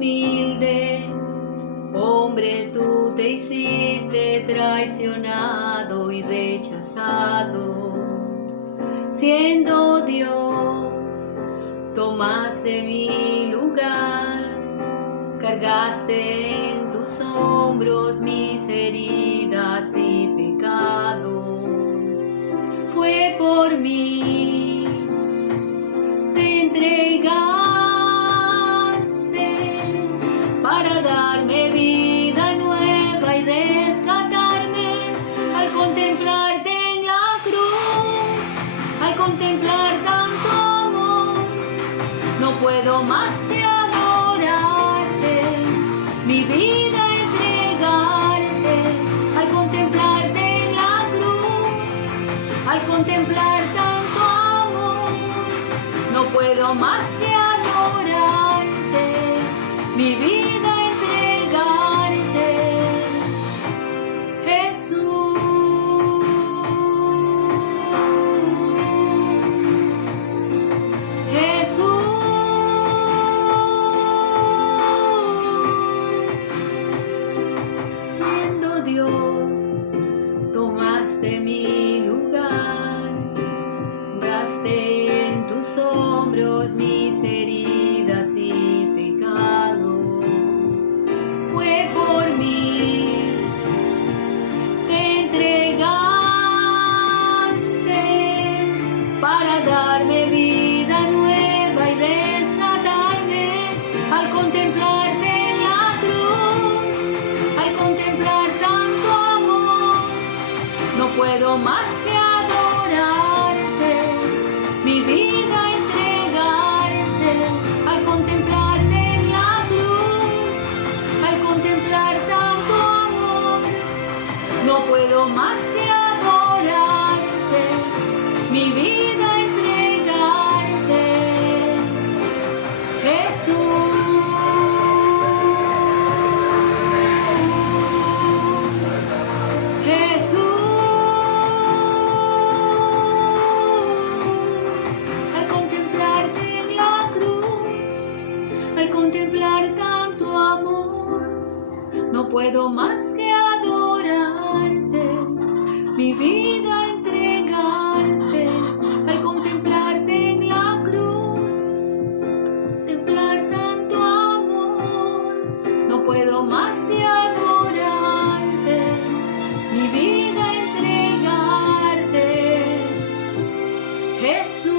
humilde, hombre tú te hiciste traicionado y rechazado. Siendo Dios, tomaste mi lugar, cargaste en tus hombros mis heridas y pecado. Fue por mí, te entregaste para darme vida nueva y rescatarme. Al contemplarte en la cruz, al contemplar tanto amor, no puedo más que adorarte, mi vida entregarte. Al contemplarte en la cruz, al contemplar tanto amor, no puedo más que adorarte, mi vida entregarte, Jesús. Siendo Dios, tomaste mi lugar, cargaste en tus hombros mis heridas y pecado. Fue por mí, te entregaste para darme vida nueva y rescatarme. Al contemplarte en la cruz, al contemplar tanto amor, no puedo más que adorarte, mi vida entregarte. Al contemplarte en la cruz, al contemplar tanto amor, no puedo más que adorarte, mi vida entregarte, Jesús. Al contemplarte en la cruz, al contemplar tanto amor, no puedo más que adorarte, mi vida entregarte. Al contemplarte en la cruz, contemplar tanto amor, no puedo más que adorarte, mi vida entregarte, Jesús.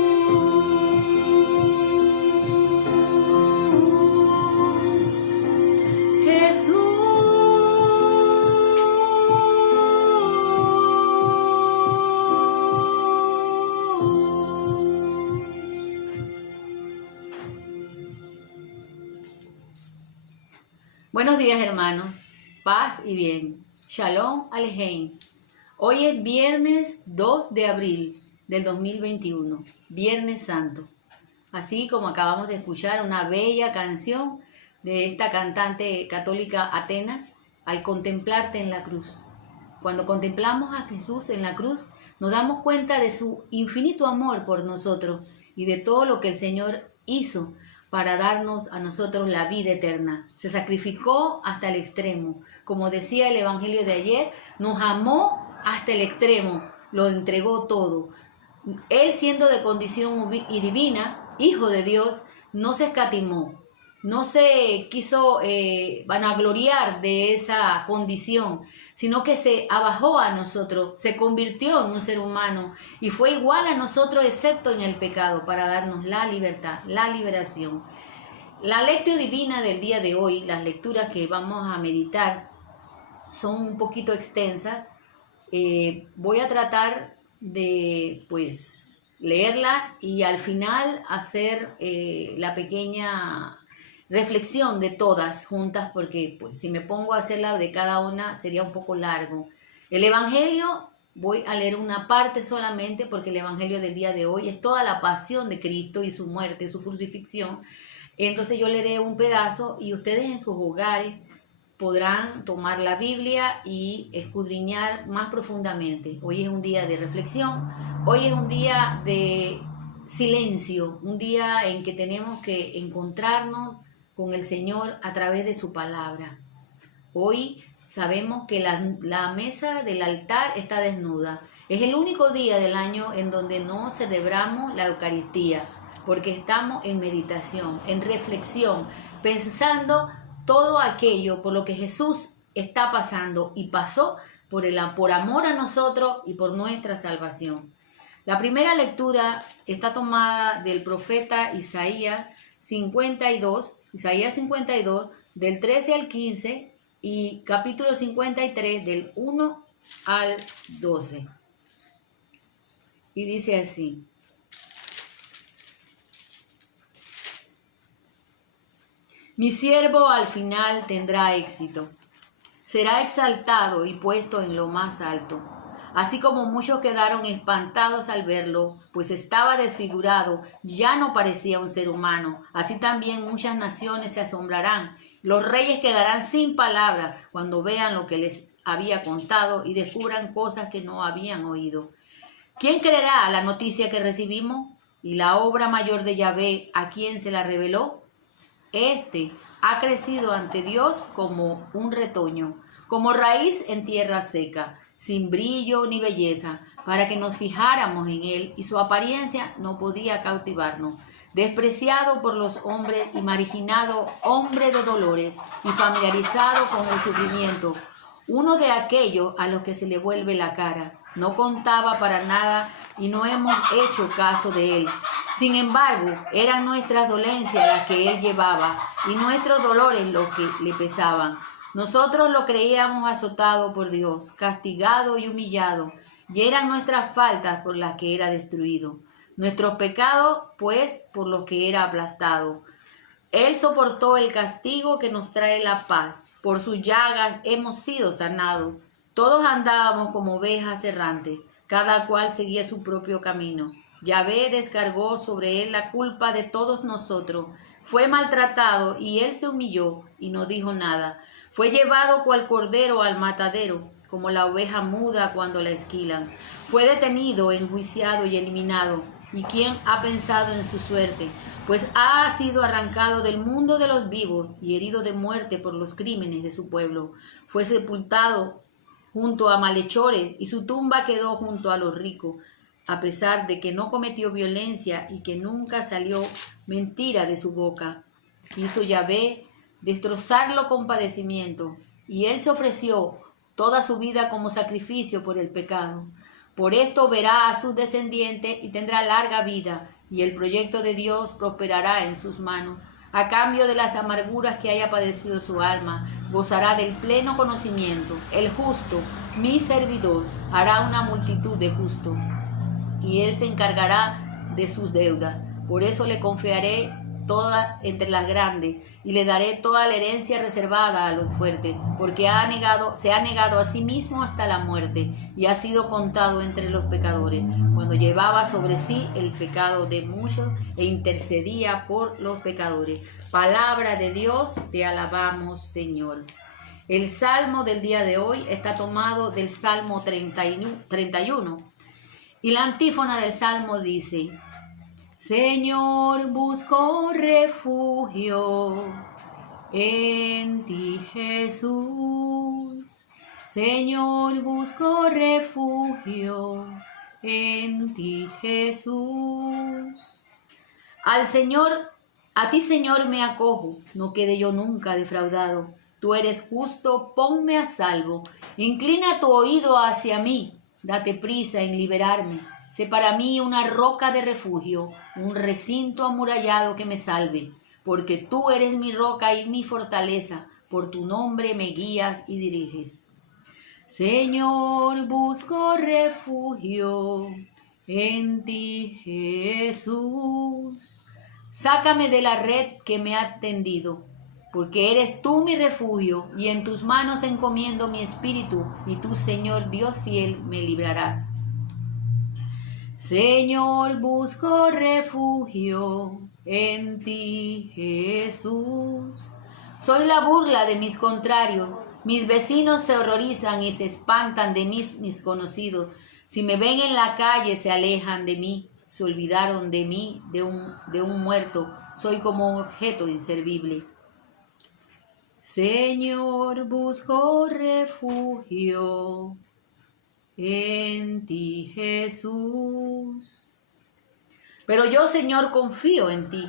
Buenos días, hermanos, paz y bien. Shalom Alejem. Hoy es viernes 2 de abril del 2021, Viernes Santo. Así como acabamos de escuchar una bella canción de esta cantante católica Atenas, Al contemplarte en la cruz. Cuando contemplamos a Jesús en la cruz, nos damos cuenta de su infinito amor por nosotros y de todo lo que el Señor hizo para darnos a nosotros la vida eterna. Se sacrificó hasta el extremo. Como decía el Evangelio de ayer, nos amó hasta el extremo, lo entregó todo. Él, siendo de condición divina, Hijo de Dios, no se escatimó, no se quiso vanagloriar de esa condición, sino que se abajó a nosotros, se convirtió en un ser humano y fue igual a nosotros excepto en el pecado para darnos la libertad, la liberación. La lectio divina del día de hoy, las lecturas que vamos a meditar son un poquito extensas. Voy a tratar de leerla y al final hacer la pequeña reflexión de todas juntas, porque si me pongo a hacerla de cada una sería un poco largo. El Evangelio, voy a leer una parte solamente porque el Evangelio del día de hoy es toda la pasión de Cristo y su muerte, su crucifixión. Entonces yo leeré un pedazo y ustedes en sus hogares podrán tomar la Biblia y escudriñar más profundamente. Hoy es un día de reflexión, hoy es un día de silencio, un día en que tenemos que encontrarnos con el Señor a través de su palabra. Hoy sabemos que la mesa del altar está desnuda. Es el único día del año en donde no celebramos la Eucaristía, porque estamos en meditación, en reflexión, pensando todo aquello por lo que Jesús está pasando y pasó por amor a nosotros y por nuestra salvación. La primera lectura está tomada del profeta Isaías 52, del 13 al 15, y capítulo 53 del 1 al 12. Y dice así: Mi siervo al final tendrá éxito, será exaltado y puesto en lo más alto. Así como muchos quedaron espantados al verlo, pues estaba desfigurado, ya no parecía un ser humano. Así también muchas naciones se asombrarán. Los reyes quedarán sin palabra cuando vean lo que les había contado y descubran cosas que no habían oído. ¿Quién creerá a la noticia que recibimos? ¿Y la obra mayor de Yahvé, a quién se la reveló? Este ha crecido ante Dios como un retoño, como raíz en tierra seca, sin brillo ni belleza, para que nos fijáramos en él, y su apariencia no podía cautivarnos. Despreciado por los hombres y marginado, hombre de dolores y familiarizado con el sufrimiento, uno de aquellos a los que se le vuelve la cara. No contaba para nada y no hemos hecho caso de él. Sin embargo, eran nuestras dolencias las que él llevaba y nuestros dolores los que le pesaban. Nosotros lo creíamos azotado por Dios, castigado y humillado, y eran nuestras faltas por las que era destruido. Nuestros pecados, pues, por los que era aplastado. Él soportó el castigo que nos trae la paz. Por sus llagas hemos sido sanados. Todos andábamos como ovejas errantes, cada cual seguía su propio camino. Yahvé descargó sobre él la culpa de todos nosotros. Fue maltratado y él se humilló y no dijo nada. Fue llevado cual cordero al matadero, como la oveja muda cuando la esquilan. Fue detenido, enjuiciado y eliminado. ¿Y quién ha pensado en su suerte? Pues ha sido arrancado del mundo de los vivos y herido de muerte por los crímenes de su pueblo. Fue sepultado junto a malhechores y su tumba quedó junto a los ricos, a pesar de que no cometió violencia y que nunca salió mentira de su boca. Quiso Yahvé destrozarlo con padecimiento, y él se ofreció toda su vida como sacrificio por el pecado. Por esto verá a sus descendientes y tendrá larga vida, y el proyecto de Dios prosperará en sus manos. A cambio de las amarguras que haya padecido su alma, gozará del pleno conocimiento. El justo, mi servidor, hará una multitud de justos, y él se encargará de sus deudas. Por eso le confiaré toda entre las grandes, y le daré toda la herencia reservada a los fuertes, porque se ha negado a sí mismo hasta la muerte, y ha sido contado entre los pecadores, cuando llevaba sobre sí el pecado de muchos e intercedía por los pecadores. Palabra de Dios, te alabamos, Señor. El salmo del día de hoy está tomado del Salmo 31, y la antífona del salmo dice: Señor, busco refugio en ti, Jesús. Señor, busco refugio en ti, Jesús. A ti, Señor, me acojo, no quede yo nunca defraudado. Tú eres justo, ponme a salvo. Inclina tu oído hacia mí, date prisa en liberarme. Sé para mí una roca de refugio, un recinto amurallado que me salve, porque tú eres mi roca y mi fortaleza, por tu nombre me guías y diriges. Señor, busco refugio en ti, Jesús. Sácame de la red que me ha tendido, porque eres tú mi refugio, y en tus manos encomiendo mi espíritu, y tú, Señor Dios fiel, me librarás. Señor, busco refugio en ti, Jesús. Soy la burla de mis contrarios. Mis vecinos se horrorizan y se espantan de mí mis conocidos. Si me ven en la calle se alejan de mí. Se olvidaron de mí, de un muerto. Soy como objeto inservible. Señor, busco refugio en ti, Jesús. Pero yo, Señor, confío en ti.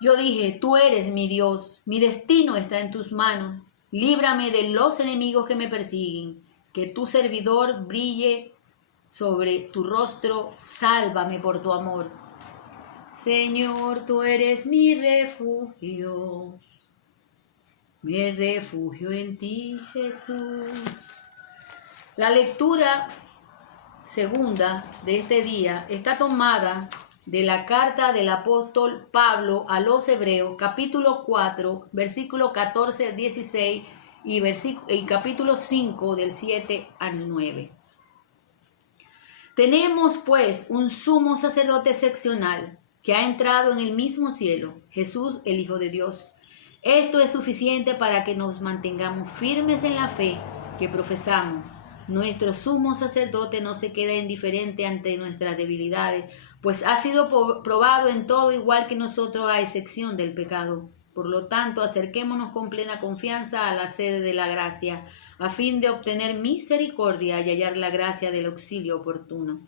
Yo dije, tú eres mi Dios, mi destino está en tus manos. Líbrame de los enemigos que me persiguen. Que tu servidor brille sobre tu rostro, sálvame por tu amor. Señor, tú eres mi refugio. Me refugio en ti, Jesús. La lectura segunda de este día está tomada de la carta del apóstol Pablo a los Hebreos, capítulo 4, versículo 14 al 16 y capítulo 5 del 7 al 9. Tenemos pues un sumo sacerdote excepcional que ha entrado en el mismo cielo, Jesús el Hijo de Dios. Esto es suficiente para que nos mantengamos firmes en la fe que profesamos. Nuestro sumo sacerdote no se queda indiferente ante nuestras debilidades, pues ha sido probado en todo igual que nosotros, a excepción del pecado. Por lo tanto, acerquémonos con plena confianza a la sede de la gracia, a fin de obtener misericordia y hallar la gracia del auxilio oportuno.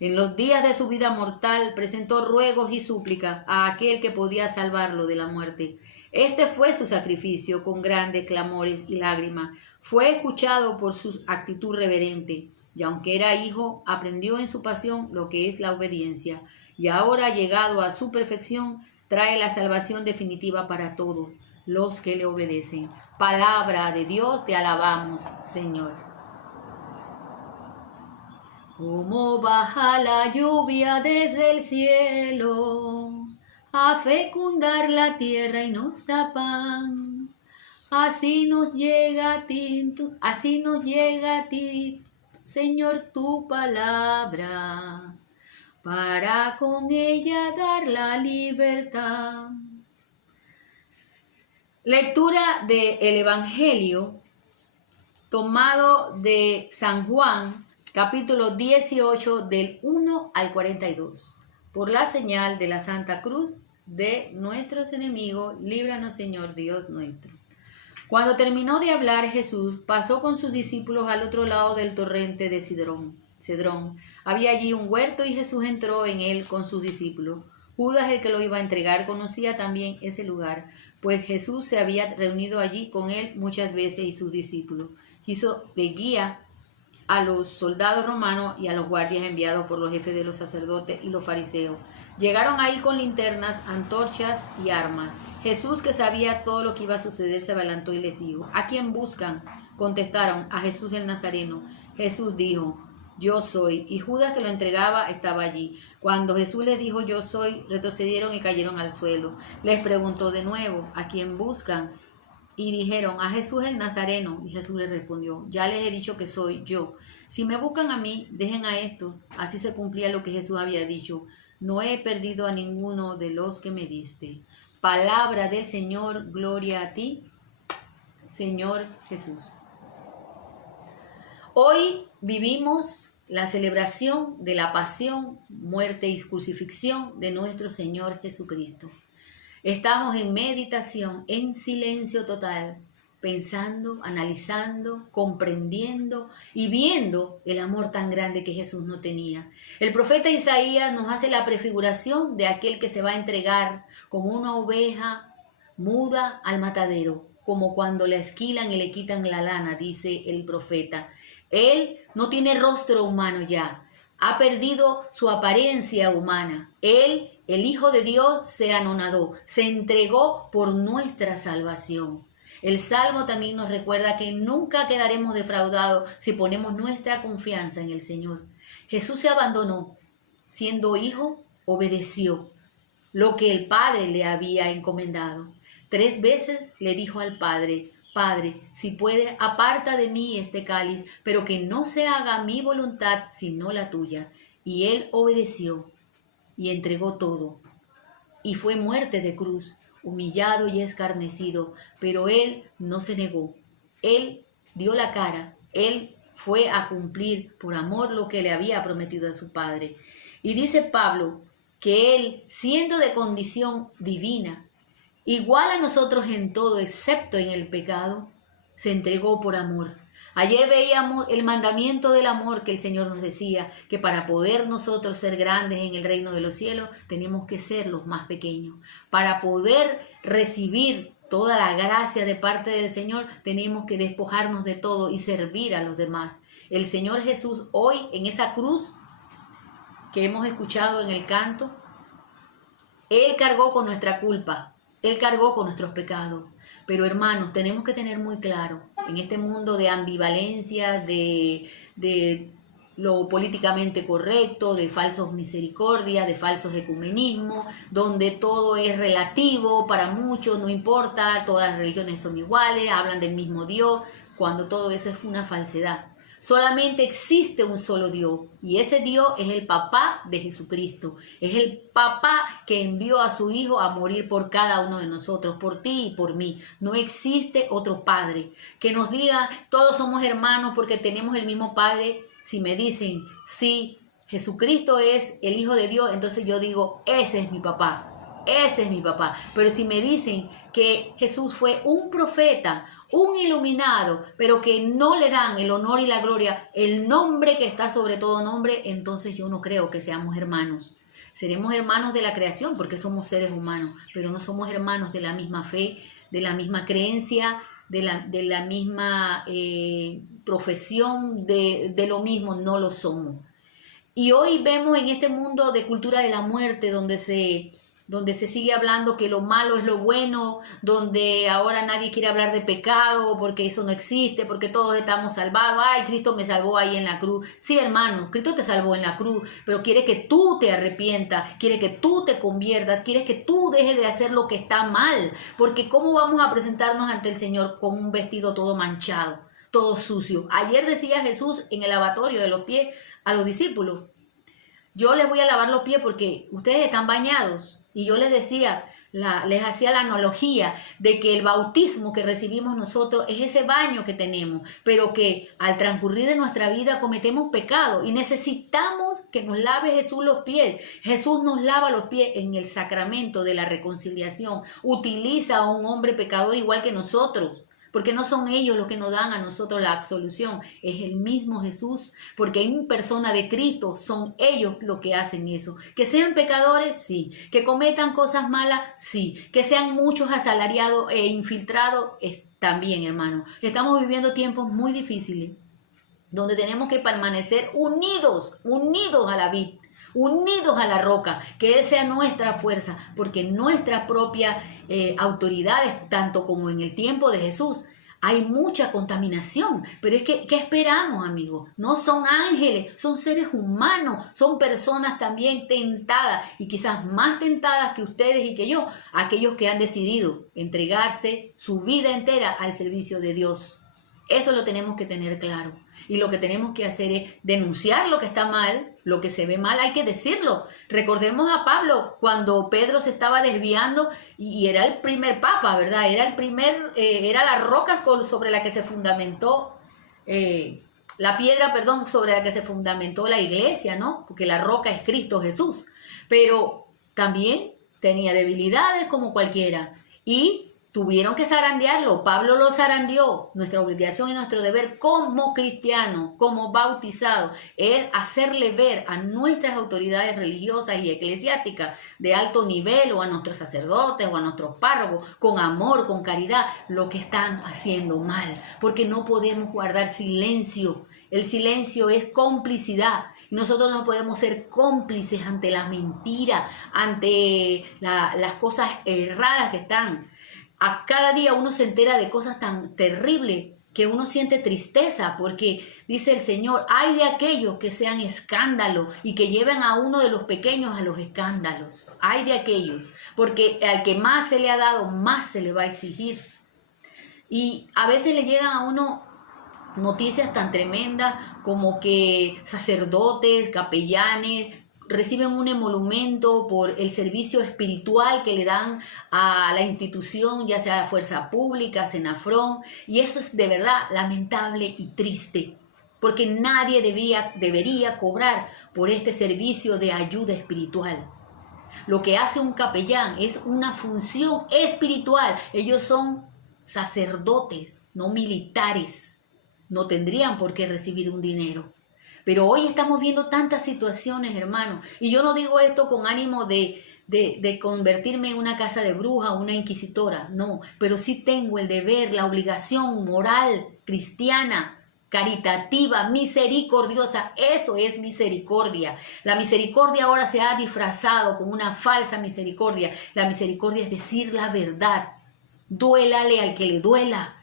En los días de su vida mortal presentó ruegos y súplicas a aquel que podía salvarlo de la muerte. Este fue su sacrificio con grandes clamores y lágrimas. Fue escuchado por su actitud reverente, y aunque era hijo, aprendió en su pasión lo que es la obediencia, y ahora, llegado a su perfección, trae la salvación definitiva para todos los que le obedecen. Palabra de Dios, te alabamos, Señor. Como baja la lluvia desde el cielo a fecundar la tierra y nos da pan, así nos llega a ti, Señor, tu palabra, para con ella dar la libertad. Lectura del Evangelio tomado de San Juan, capítulo 18, del 1 al 42. Por la señal de la Santa Cruz de nuestros enemigos, líbranos, Señor Dios nuestro. Cuando terminó de hablar, Jesús pasó con sus discípulos al otro lado del torrente de Cedrón. Había allí un huerto y Jesús entró en él con sus discípulos. Judas, el que lo iba a entregar, conocía también ese lugar, pues Jesús se había reunido allí con él muchas veces y sus discípulos. Hizo de guía a los soldados romanos y a los guardias enviados por los jefes de los sacerdotes y los fariseos. Llegaron ahí con linternas, antorchas y armas. Jesús, que sabía todo lo que iba a suceder, se adelantó y les dijo: ¿A quién buscan? Contestaron: a Jesús el Nazareno. Jesús dijo: yo soy. Y Judas, que lo entregaba, estaba allí. Cuando Jesús les dijo: yo soy, retrocedieron y cayeron al suelo. Les preguntó de nuevo: ¿a quién buscan? Y dijeron: a Jesús el Nazareno. Y Jesús les respondió: ya les he dicho que soy yo. Si me buscan a mí, dejen a estos. Así se cumplía lo que Jesús había dicho: no he perdido a ninguno de los que me diste. Palabra del Señor, gloria a ti, Señor Jesús. Hoy vivimos la celebración de la pasión, muerte y crucifixión de nuestro Señor Jesucristo. Estamos en meditación, en silencio total, pensando, analizando, comprendiendo y viendo el amor tan grande que Jesús no tenía. El profeta Isaías nos hace la prefiguración de aquel que se va a entregar como una oveja muda al matadero, como cuando la esquilan y le quitan la lana, dice el profeta. Él no tiene rostro humano ya, ha perdido su apariencia humana. Él, el Hijo de Dios, se anonadó, se entregó por nuestra salvación. El Salmo también nos recuerda que nunca quedaremos defraudados si ponemos nuestra confianza en el Señor. Jesús se abandonó, siendo hijo, obedeció lo que el Padre le había encomendado. 3 veces le dijo al Padre: Padre, si puedes, aparta de mí este cáliz, pero que no se haga mi voluntad sino la tuya. Y él obedeció y entregó todo. Y fue muerte de cruz, humillado y escarnecido, pero él no se negó. Él dio la cara, él fue a cumplir por amor lo que le había prometido a su Padre. Y dice Pablo que él, siendo de condición divina, igual a nosotros en todo excepto en el pecado, se entregó por amor. Ayer veíamos el mandamiento del amor que el Señor nos decía, que para poder nosotros ser grandes en el reino de los cielos, tenemos que ser los más pequeños. Para poder recibir toda la gracia de parte del Señor, tenemos que despojarnos de todo y servir a los demás. El Señor Jesús hoy en esa cruz que hemos escuchado en el canto, Él cargó con nuestra culpa, Él cargó con nuestros pecados. Pero hermanos, tenemos que tener muy claro, en este mundo de ambivalencia, de lo políticamente correcto, de falsos misericordias, de falsos ecumenismos, donde todo es relativo para muchos, no importa, todas las religiones son iguales, hablan del mismo Dios, cuando todo eso es una falsedad. Solamente existe un solo Dios y ese Dios es el papá de Jesucristo. Es el papá que envió a su hijo a morir por cada uno de nosotros, por ti y por mí. No existe otro padre que nos diga todos somos hermanos porque tenemos el mismo padre. Si me dicen sí, Jesucristo es el hijo de Dios, entonces yo digo ese es mi papá. Ese es mi papá. Pero si me dicen que Jesús fue un profeta, un iluminado, pero que no le dan el honor y la gloria, el nombre que está sobre todo nombre, entonces yo no creo que seamos hermanos. Seremos hermanos de la creación porque somos seres humanos, pero no somos hermanos de la misma fe, de la misma creencia, de la misma profesión, de lo mismo, no lo somos. Y hoy vemos en este mundo de cultura de la muerte donde se sigue hablando que lo malo es lo bueno, donde ahora nadie quiere hablar de pecado porque eso no existe, porque todos estamos salvados. Ay, Cristo me salvó ahí en la cruz. Sí, hermano, Cristo te salvó en la cruz, pero quiere que tú te arrepientas, quiere que tú te conviertas, quiere que tú dejes de hacer lo que está mal, porque ¿cómo vamos a presentarnos ante el Señor con un vestido todo manchado, todo sucio? Ayer decía Jesús en el lavatorio de los pies a los discípulos, yo les voy a lavar los pies porque ustedes están bañados. Y yo les decía, les hacía la analogía de que el bautismo que recibimos nosotros es ese baño que tenemos, pero que al transcurrir de nuestra vida cometemos pecado y necesitamos que nos lave Jesús los pies. Jesús nos lava los pies en el sacramento de la reconciliación. Utiliza a un hombre pecador igual que nosotros. Porque no son ellos los que nos dan a nosotros la absolución, es el mismo Jesús, porque en persona de Cristo son ellos los que hacen eso. Que sean pecadores, sí. Que cometan cosas malas, sí. Que sean muchos asalariados e infiltrados, también, hermano. Estamos viviendo tiempos muy difíciles, donde tenemos que permanecer unidos a la vid, unidos a la roca, que Él sea nuestra fuerza, porque nuestras propias autoridades, tanto como en el tiempo de Jesús, hay mucha contaminación, pero es que, ¿qué esperamos, amigos? No son ángeles, son seres humanos, son personas también tentadas y quizás más tentadas que ustedes y que yo, aquellos que han decidido entregarse su vida entera al servicio de Dios. Eso lo tenemos que tener claro. Y lo que tenemos que hacer es denunciar lo que está mal, lo que se ve mal, hay que decirlo. Recordemos a Pablo cuando Pedro se estaba desviando y era el primer papa, ¿verdad? Era la roca sobre la que se fundamentó, la piedra, perdón, sobre la que se fundamentó la iglesia, ¿no? Porque la roca es Cristo Jesús. Pero también tenía debilidades como cualquiera y tuvieron que zarandearlo. Pablo lo zarandeó. Nuestra obligación y nuestro deber como cristianos, como bautizados, es hacerle ver a nuestras autoridades religiosas y eclesiásticas de alto nivel, o a nuestros sacerdotes, o a nuestros párrocos, con amor, con caridad, lo que están haciendo mal. Porque no podemos guardar silencio. El silencio es complicidad. Nosotros no podemos ser cómplices ante la mentira, ante las cosas erradas que están. A cada día uno se entera de cosas tan terribles que uno siente tristeza, porque dice el Señor, hay de aquellos que sean escándalos y que lleven a uno de los pequeños a los escándalos. Hay de aquellos, porque al que más se le ha dado, más se le va a exigir. Y a veces le llegan a uno noticias tan tremendas como que sacerdotes, capellanes, reciben un emolumento por el servicio espiritual que le dan a la institución, ya sea Fuerza Pública, Senafrón, y eso es de verdad lamentable y triste, porque nadie debería cobrar por este servicio de ayuda espiritual. Lo que hace un capellán es una función espiritual. Ellos son sacerdotes, no militares. No tendrían por qué recibir un dinero. Pero hoy estamos viendo tantas situaciones, hermanos. Y yo no digo esto con ánimo de convertirme en una casa de bruja o una inquisitora. No, pero sí tengo el deber, la obligación moral, cristiana, caritativa, misericordiosa. Eso es misericordia. La misericordia ahora se ha disfrazado con una falsa misericordia. La misericordia es decir la verdad. Duélale al que le duela.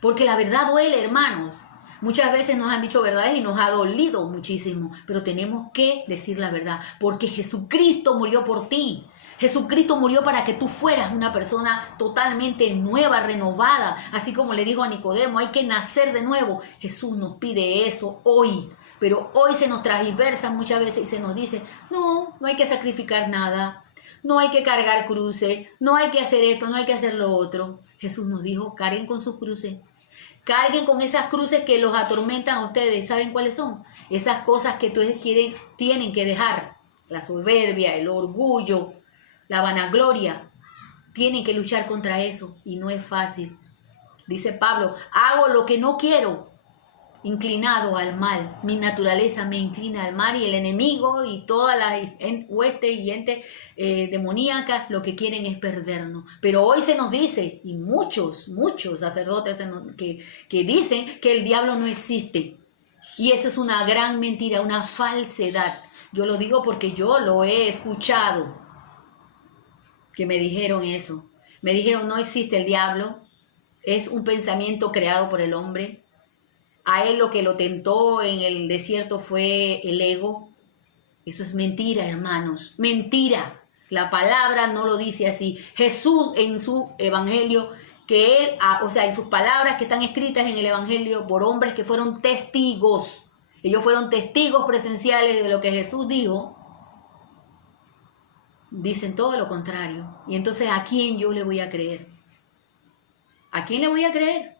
Porque la verdad duele, hermanos. Muchas veces nos han dicho verdades y nos ha dolido muchísimo, pero tenemos que decir la verdad, porque Jesucristo murió por ti. Jesucristo murió para que tú fueras una persona totalmente nueva, renovada. Así como le dijo a Nicodemo, hay que nacer de nuevo. Jesús nos pide eso hoy, pero hoy se nos transversa muchas veces y se nos dice, no hay que sacrificar nada, no hay que cargar cruces, no hay que hacer esto, no hay que hacer lo otro. Jesús nos dijo, carguen con sus cruces. Carguen con esas cruces que los atormentan a ustedes. ¿Saben cuáles son? Esas cosas que ustedes tienen que dejar. La soberbia, el orgullo, la vanagloria. Tienen que luchar contra eso y no es fácil. Dice Pablo, hago lo que no quiero, inclinado al mal. Mi naturaleza me inclina al mal y el enemigo y todas las huestes y entes demoníacas lo que quieren es perdernos. Pero hoy se nos dice, y muchos sacerdotes que dicen que el diablo no existe. Y eso es una gran mentira, una falsedad. Yo lo digo porque yo lo he escuchado, que me dijeron eso. Me dijeron, no existe el diablo, es un pensamiento creado por el hombre. A él lo que lo tentó en el desierto fue el ego. Eso es mentira, hermanos. Mentira. La palabra no lo dice así. Jesús en su evangelio, que él, en sus palabras que están escritas en el evangelio por hombres que fueron testigos. Ellos fueron testigos presenciales de lo que Jesús dijo. Dicen todo lo contrario. Y entonces, ¿a quién yo le voy a creer? ¿A quién le voy a creer?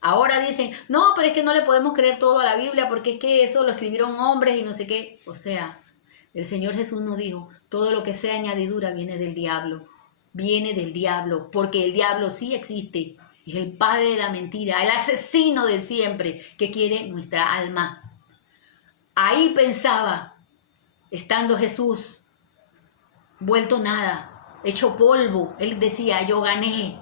Ahora dicen, no, pero es que no le podemos creer todo a la Biblia porque es que eso lo escribieron hombres y no sé qué. O sea, el Señor Jesús nos dijo, todo lo que sea añadidura viene del diablo. Viene del diablo, porque el diablo sí existe. Es el padre de la mentira, el asesino de siempre que quiere nuestra alma. Ahí pensaba, estando Jesús, vuelto nada, hecho polvo. Él decía, yo gané.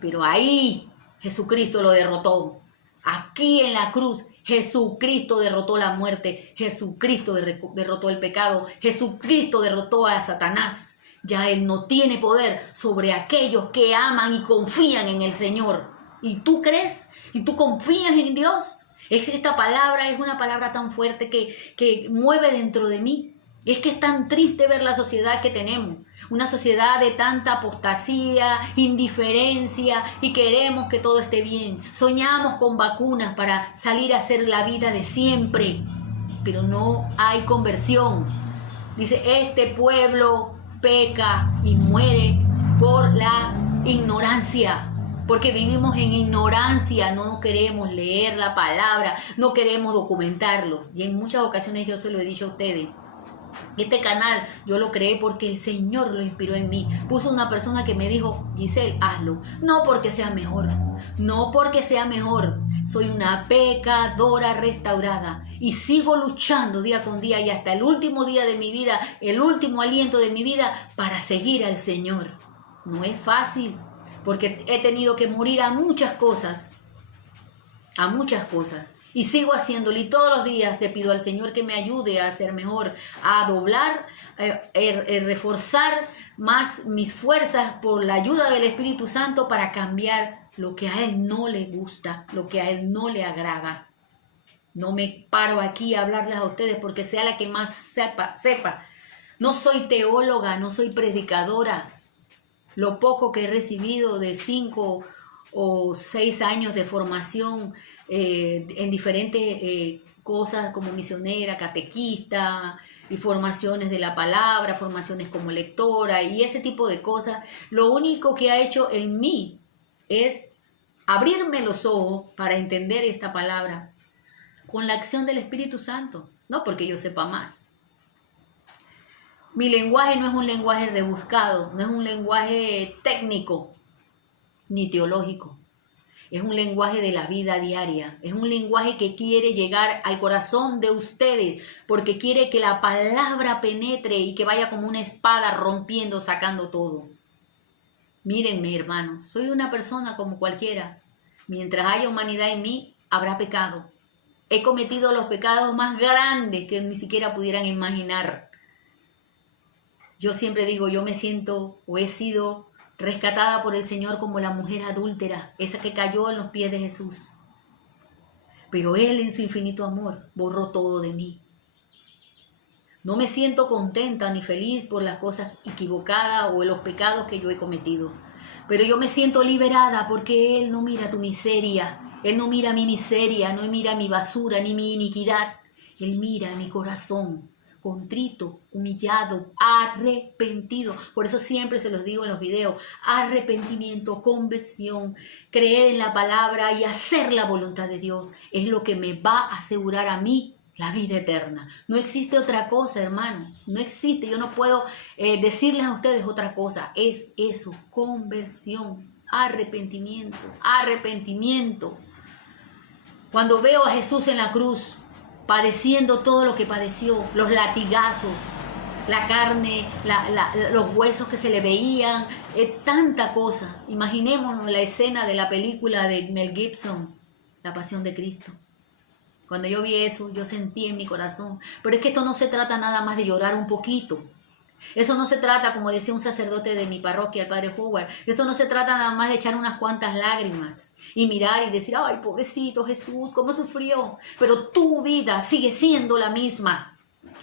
Pero ahí Jesucristo lo derrotó. Aquí en la cruz, Jesucristo derrotó la muerte. Jesucristo derrotó el pecado. Jesucristo derrotó a Satanás. Ya Él no tiene poder sobre aquellos que aman y confían en el Señor. ¿Y tú crees? ¿Y tú confías en Dios? Esta palabra es una palabra tan fuerte que mueve dentro de mí. Es que es tan triste ver la sociedad que tenemos, una sociedad de tanta apostasía, indiferencia y queremos que todo esté bien. Soñamos con vacunas para salir a hacer la vida de siempre, pero no hay conversión. Dice, este pueblo peca y muere por la ignorancia. Porque vivimos en ignorancia, no queremos leer la palabra, no queremos documentarlo. Y en muchas ocasiones yo se lo he dicho a ustedes. Este canal yo lo creé porque el Señor lo inspiró en mí. Puso una persona que me dijo, Giselle, hazlo. No porque sea mejor, no porque sea mejor. Soy una pecadora restaurada y sigo luchando día con día y hasta el último día de mi vida, el último aliento de mi vida para seguir al Señor. No es fácil porque he tenido que morir a muchas cosas. Y sigo haciéndolo y todos los días le pido al Señor que me ayude a ser mejor, a doblar, reforzar más mis fuerzas por la ayuda del Espíritu Santo para cambiar lo que a Él no le gusta, lo que a Él no le agrada. No me paro aquí a hablarles a ustedes porque sea la que más sepa. No soy teóloga, no soy predicadora. Lo poco que he recibido de 5 o 6 años de formación en diferentes cosas como misionera, catequista y formaciones de la palabra, formaciones como lectora y ese tipo de cosas, lo único que ha hecho en mí es abrirme los ojos para entender esta palabra con la acción del Espíritu Santo, no porque yo sepa más. Mi lenguaje no es un lenguaje rebuscado, no es un lenguaje técnico ni teológico. Es un lenguaje de la vida diaria. Es un lenguaje que quiere llegar al corazón de ustedes porque quiere que la palabra penetre y que vaya como una espada rompiendo, sacando todo. Mírenme, hermanos, soy una persona como cualquiera. Mientras haya humanidad en mí, habrá pecado. He cometido los pecados más grandes que ni siquiera pudieran imaginar. Yo siempre digo, yo me siento o he sido rescatada por el Señor como la mujer adúltera, esa que cayó en los pies de Jesús. Pero Él en su infinito amor borró todo de mí. No me siento contenta ni feliz por las cosas equivocadas o los pecados que yo he cometido. Pero yo me siento liberada porque Él no mira tu miseria. Él no mira mi miseria, no mira mi basura ni mi iniquidad. Él mira mi corazón. Contrito, humillado, arrepentido. Por eso siempre se los digo en los videos, arrepentimiento, conversión, creer en la palabra y hacer la voluntad de Dios es lo que me va a asegurar a mí la vida eterna. No existe otra cosa, hermano, no existe. Yo no puedo decirles a ustedes otra cosa, es eso, conversión, arrepentimiento, arrepentimiento. Cuando veo a Jesús en la cruz, padeciendo todo lo que padeció, los latigazos, la carne, los huesos que se le veían, tanta cosa. Imaginémonos la escena de la película de Mel Gibson, La Pasión de Cristo. Cuando yo vi eso, yo sentí en mi corazón. Pero es que esto no se trata nada más de llorar un poquito. Eso no se trata, como decía un sacerdote de mi parroquia, el padre Howard, esto no se trata nada más de echar unas cuantas lágrimas y mirar y decir, ay, pobrecito Jesús, cómo sufrió. Pero tu vida sigue siendo la misma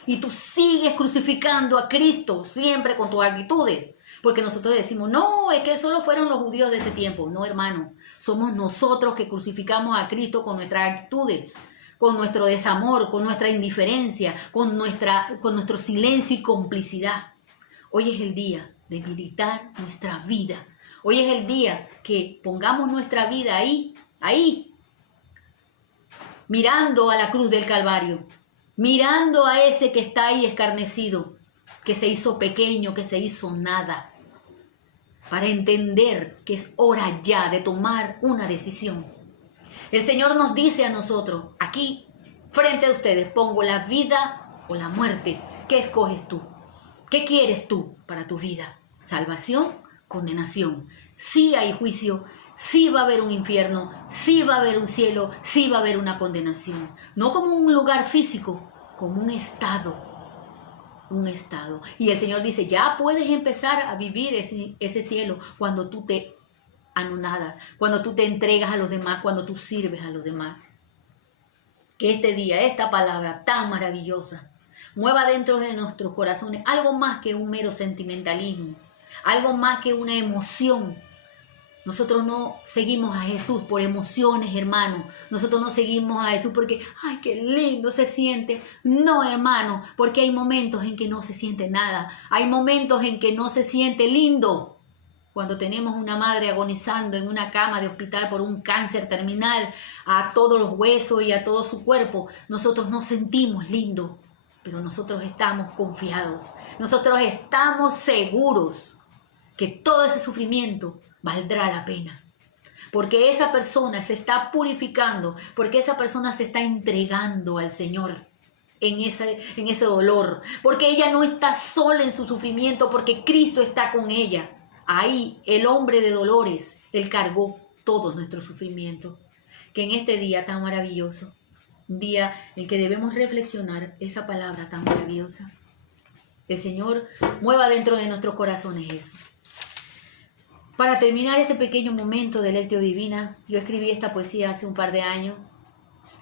y tú sigues crucificando a Cristo siempre con tus actitudes. Porque nosotros decimos, no, es que solo fueron los judíos de ese tiempo. No, hermano, somos nosotros que crucificamos a Cristo con nuestras actitudes, con nuestro desamor, con nuestra indiferencia, con nuestro silencio y complicidad. Hoy es el día de meditar nuestra vida. Hoy es el día que pongamos nuestra vida ahí, mirando a la cruz del Calvario, mirando a ese que está ahí escarnecido, que se hizo pequeño, que se hizo nada, para entender que es hora ya de tomar una decisión. El Señor nos dice a nosotros, aquí, frente a ustedes, pongo la vida o la muerte. ¿Qué escoges tú? ¿Qué quieres tú para tu vida? ¿Salvación? ¿Condenación? Sí hay juicio, sí va a haber un infierno, sí va a haber un cielo, sí va a haber una condenación. No como un lugar físico, como un estado. Un estado. Y el Señor dice, ya puedes empezar a vivir ese cielo cuando tú te anonadas, cuando tú te entregas a los demás, cuando tú sirves a los demás. Que este día, esta palabra tan maravillosa, mueva dentro de nuestros corazones algo más que un mero sentimentalismo, algo más que una emoción. Nosotros no seguimos a Jesús por emociones, hermano. Nosotros no seguimos a Jesús porque, ay, qué lindo se siente. No, hermano, porque hay momentos en que no se siente nada. Hay momentos en que no se siente lindo. Cuando tenemos una madre agonizando en una cama de hospital por un cáncer terminal a todos los huesos y a todo su cuerpo, nosotros no sentimos lindo, pero nosotros estamos confiados. Nosotros estamos seguros que todo ese sufrimiento valdrá la pena. Porque esa persona se está purificando, porque esa persona se está entregando al Señor en ese dolor. Porque ella no está sola en su sufrimiento, porque Cristo está con ella. Ahí el hombre de dolores, Él cargó todo nuestro sufrimiento. Que en este día tan maravilloso, un día en que debemos reflexionar esa palabra tan maravillosa, el Señor mueva dentro de nuestros corazones eso. Para terminar este pequeño momento de Lectio Divina, yo escribí esta poesía hace un par de años.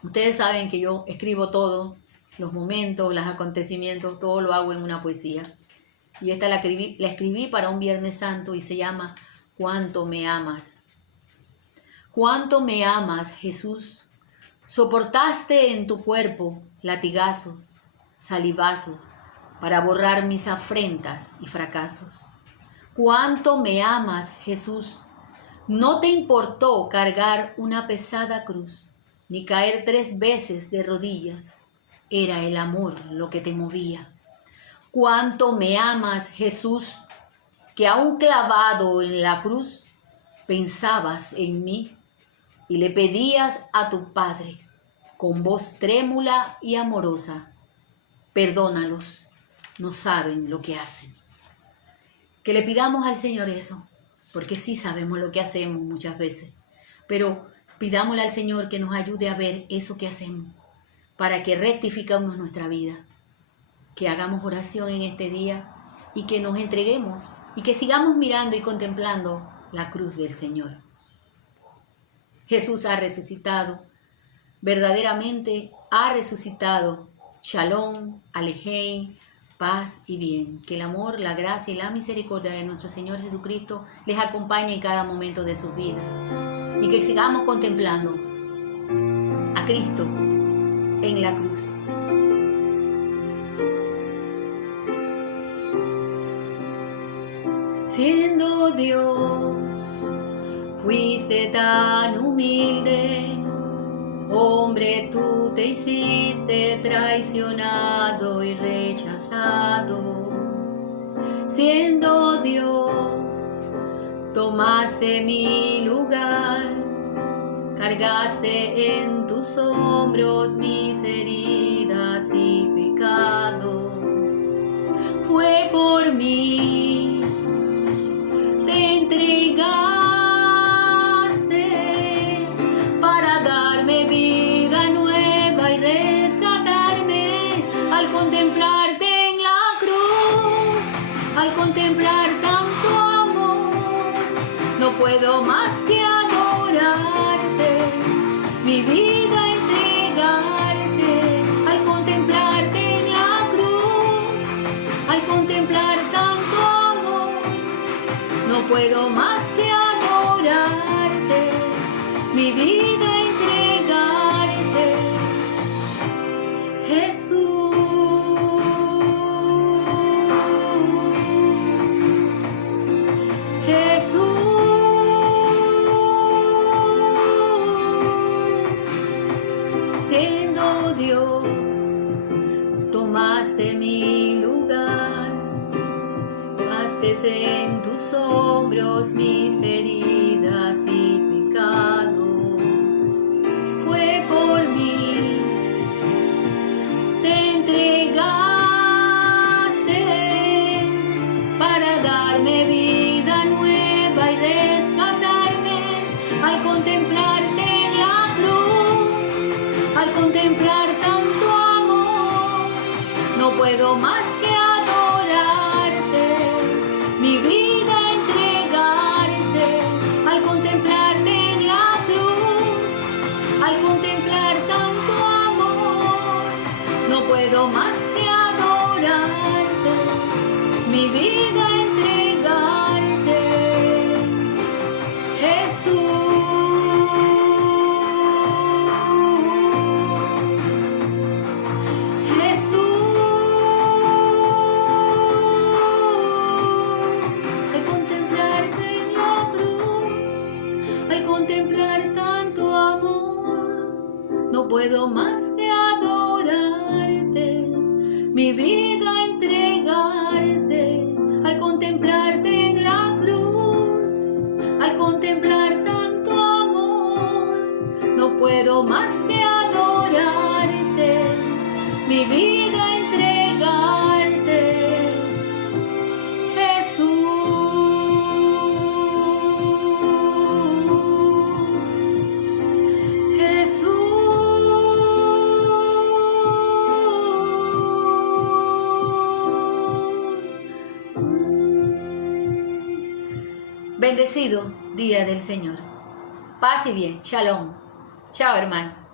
Ustedes saben que yo escribo todo, los momentos, los acontecimientos, todo lo hago en una poesía. Y esta la escribí para un Viernes Santo y se llama ¿Cuánto me amas? ¿Cuánto me amas, Jesús? Soportaste en tu cuerpo latigazos, salivazos, para borrar mis afrentas y fracasos. ¿Cuánto me amas, Jesús? No te importó cargar una pesada cruz, ni caer 3 veces de rodillas. Era el amor lo que te movía. cuánto me amas, Jesús, que aún clavado en la cruz, pensabas en mí y le pedías a tu Padre, con voz trémula y amorosa, perdónalos, no saben lo que hacen. Que le pidamos al Señor eso, porque sí sabemos lo que hacemos muchas veces, pero pidámosle al Señor que nos ayude a ver eso que hacemos, para que rectifiquemos nuestra vida, que hagamos oración en este día y que nos entreguemos y que sigamos mirando y contemplando la cruz del Señor. Jesús ha resucitado, verdaderamente ha resucitado. Shalom, Alejem, paz y bien. Que el amor, la gracia y la misericordia de nuestro Señor Jesucristo les acompañe en cada momento de sus vidas. Y que sigamos contemplando a Cristo en la cruz. Siendo Dios, fuiste tan humilde, hombre tú te hiciste traicionado y rechazado. Siendo Dios, tomaste mi lugar, cargaste en tus hombros mis heridas y pecado. Fue por mí, te entregaste para darme vida nueva y rescatarme. Al contemplarte en la cruz, al contemplar tanto amor, no puedo más que adorarte, mi vida entregarte. Al contemplarte en la cruz, al contemplar tanto amor, no puedo más que adorarte, mi vida entregarte. Jesús, Jesús, siendo Dios, tomaste mi lugar, tomaste en tus hombros mis heridas y pecado. Fue por mí, te entregaste para darme vida nueva y rescatarme. Al contemplarte en la cruz, al contemplar tanto amor, no puedo más que adorarte, mi vida entregarte. Al contemplarte en la cruz, al contemplar tanto amor, no puedo más que adorarte, mi vida entregarte. Jesús, al contemplarte en la cruz, al contemplar tanto amor, no puedo más que adorarte, mi vida entregarte. Al contemplarte en la cruz, al contemplar tanto amor, no puedo más que adorarte, mi vida entregarte. Jesús, Jesús. Bendecido día del Señor. Paz y bien. Shalom. Chao, hermano.